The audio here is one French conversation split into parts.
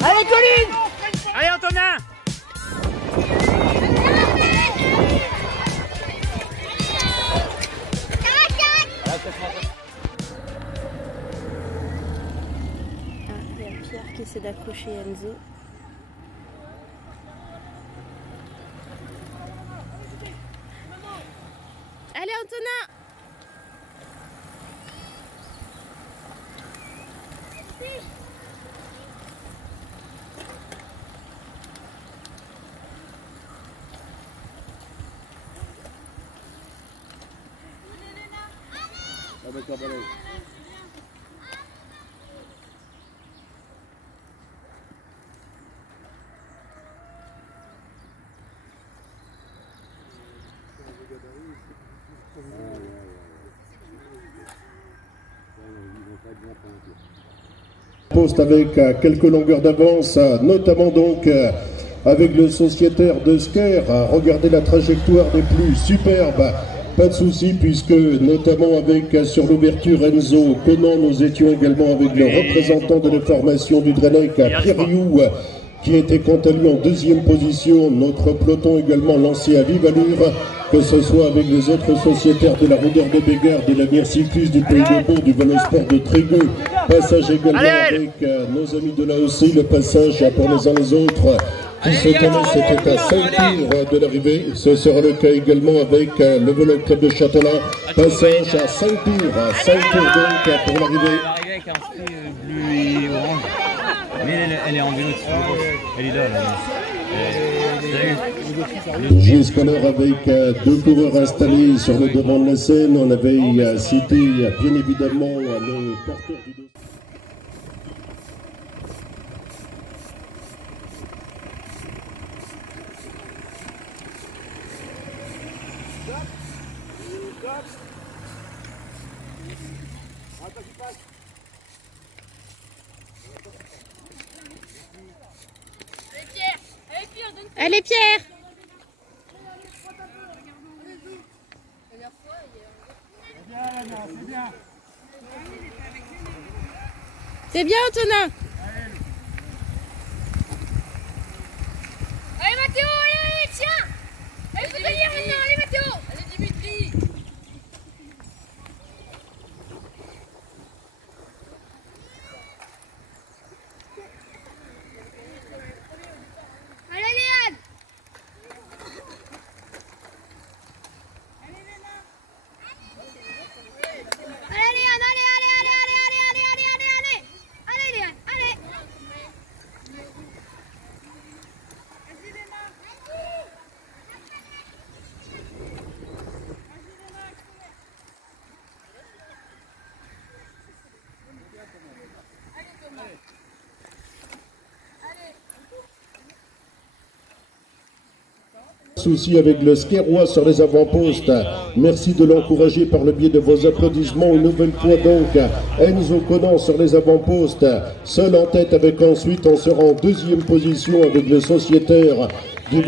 Allez, Colline! Allez, Antonin! Il y a Pierre qui essaie d'accrocher Enzo. Allez, Antonin! Avec la balle. Poste avec quelques longueurs d'avance, notamment donc avec le sociétaire de Sker. Regardez la trajectoire des plus superbes. Pas de souci puisque notamment avec sur l'ouverture Enzo Conan, nous étions également avec le représentant de la formation du Drennec, Pierre Rioux, qui était quant à lui en deuxième position. Notre peloton également lancé à vive allure, que ce soit avec les autres sociétaires de la Roudeur de Bégard, de la Cycliste du Pays de Beau, du Valosport de Trégueux. Passage également avec nos amis de l'AOC, le passage pour les uns les autres. Qui se connaissent, c'était à 5 tours de l'arrivée. Ce sera le cas également avec le Velo Club de Châtelain. Passage à 5 tours. 5 tours donc pour l'arrivée. Avec un style bleu et orange. Mais elle est en vélo, elle est là. JS Color avec deux coureurs installés sur le devant de la scène. On avait cité bien évidemment le porteur du dos. Allez, Pierre! C'est bien, Antonin! Allez, Mathéo, allez, tiens! Allez, faut tenir maintenant, allez, Mathéo! Allez, Dimitri! Allez, Léane! Allez, Léane, allez, allez, allez, allez, allez, allez, allez, allez, allez! Allez, Léane, allez! Souci avec le Skerois sur les avant-postes. Merci de l'encourager par le biais de vos applaudissements. Une nouvelle fois donc Enzo Conan sur les avant-postes, seul en tête avec ensuite on sera en deuxième position avec le sociétaire du...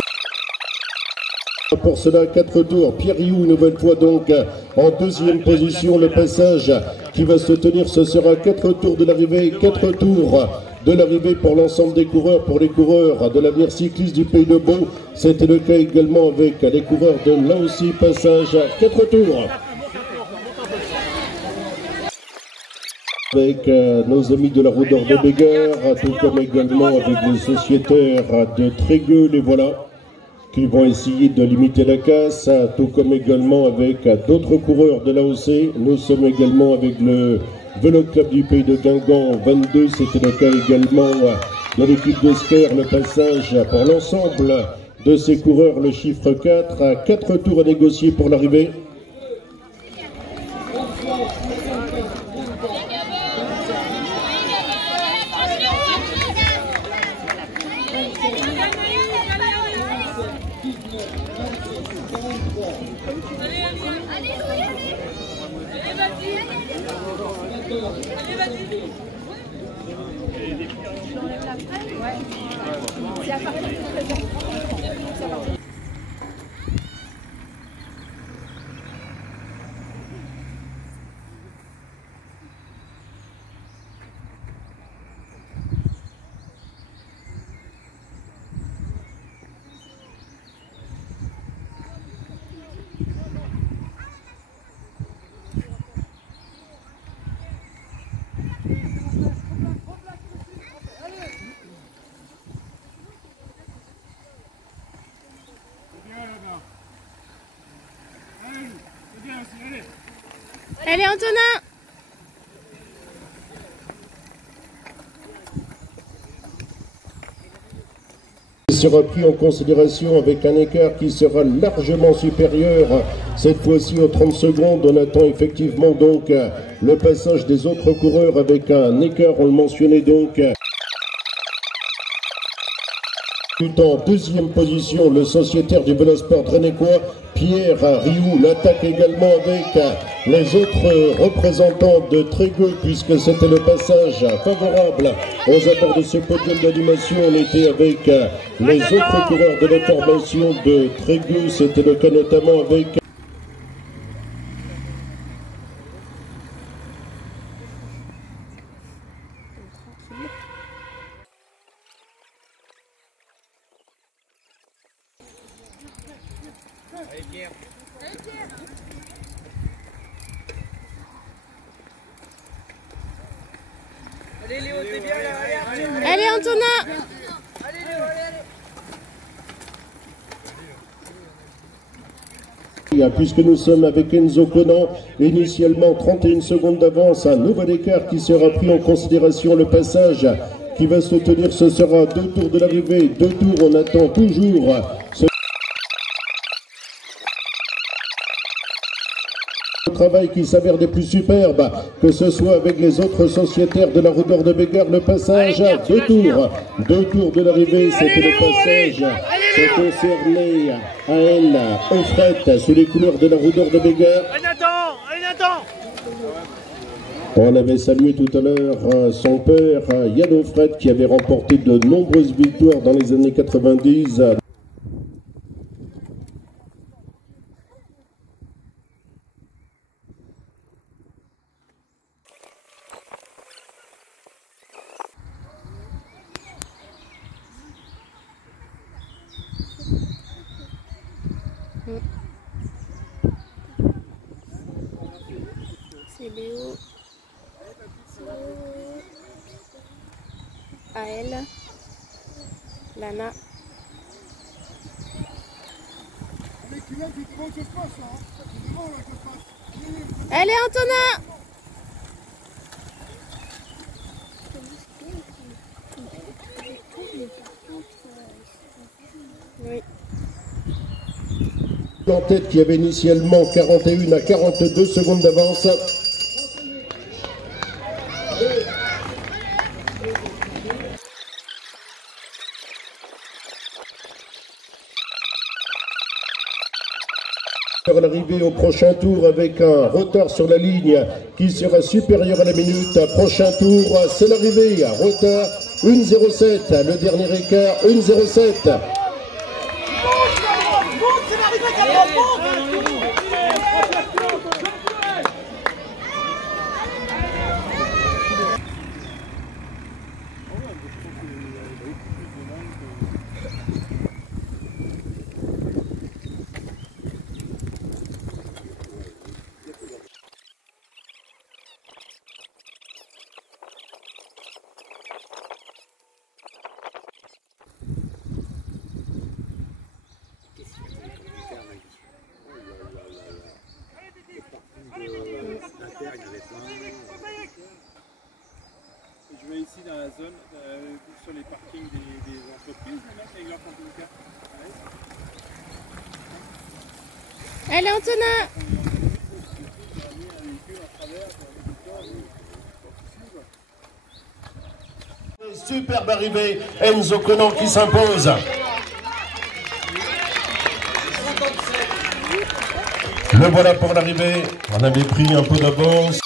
Pour cela 4 tours, Pierre Rioux une nouvelle fois donc en deuxième position. Le passage qui va se tenir, ce sera 4 tours de l'arrivée, 4 tours de l'arrivée pour l'ensemble des coureurs, pour les coureurs de l'avenir cycliste du Pays de Beau. C'était le cas également avec les coureurs de là aussi, passage à 4 tours. Avec nos amis de la Roudeur de Bégard, tout comme également avec les sociétaires de Trégueux, les voilà, qui vont essayer de limiter la casse, tout comme également avec d'autres coureurs de l'AOC. Nous sommes également avec le Vélo Club du Pays de Guingamp 22, c'était le cas également de l'équipe de Sker. Le passage pour l'ensemble de ces coureurs, le chiffre 4, 4 tours à négocier pour l'arrivée. C'est à partir de 13h. Allez Antonin! Il sera pris en considération avec un écart qui sera largement supérieur. Cette fois-ci aux 30 secondes, on attend effectivement donc le passage des autres coureurs avec un écart, on le mentionnait donc. En deuxième position, le sociétaire du Vélosport Drennecois, Pierre Rioux, l'attaque également avec les autres représentants de Trégueux, puisque c'était le passage favorable aux abords de ce podium d'animation. On était avec les autres coureurs de la formation de Trégueux, c'était le cas notamment avec Allez Antonin! Puisque nous sommes avec Enzo Conan, initialement 31 secondes d'avance, un nouvel écart qui sera pris en considération. Le passage qui va se tenir, ce sera 2 tours de l'arrivée, 2 tours, on attend toujours ce travail qui s'avère des plus superbes, que ce soit avec les autres sociétaires de la route d'or de Bégard. Le passage, 2 tours de l'arrivée, c'était le passage qui concernait à elle, Offrette, sous les couleurs de la route d'or de Bégard. On avait salué tout à l'heure son père, Yann Offrette, qui avait remporté de nombreuses victoires dans les années 90. C'est Léo. Aël. Lana. Allez Antonin! Oui. En tête qui avait initialement 41 à 42 secondes d'avance. À l'arrivée au prochain tour avec un retard sur la ligne qui sera supérieur à la minute. Prochain tour, c'est l'arrivée. Retard 1,07. Le dernier écart 1,07. Je vais ici dans la zone, sur les parkings des entreprises, les mecs avec leur camping-car. Allez Antonin! Superbe arrivée, Enzo Conan qui s'impose. Le voilà pour l'arrivée. On avait pris un peu d'avance.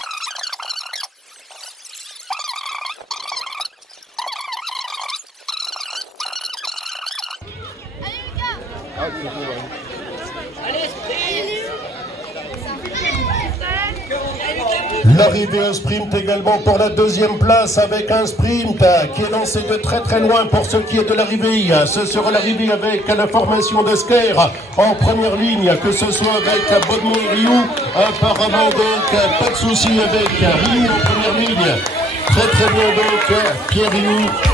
L'arrivée au sprint également pour la deuxième place avec un sprint qui est lancé de très très loin pour ce qui est de l'arrivée. Ce sera l'arrivée avec la formation de Sker en première ligne, que ce soit avec Bodmont et Ryu. Apparemment donc pas de souci avec Ryu en première ligne. Très très bien donc Pierre Ryu.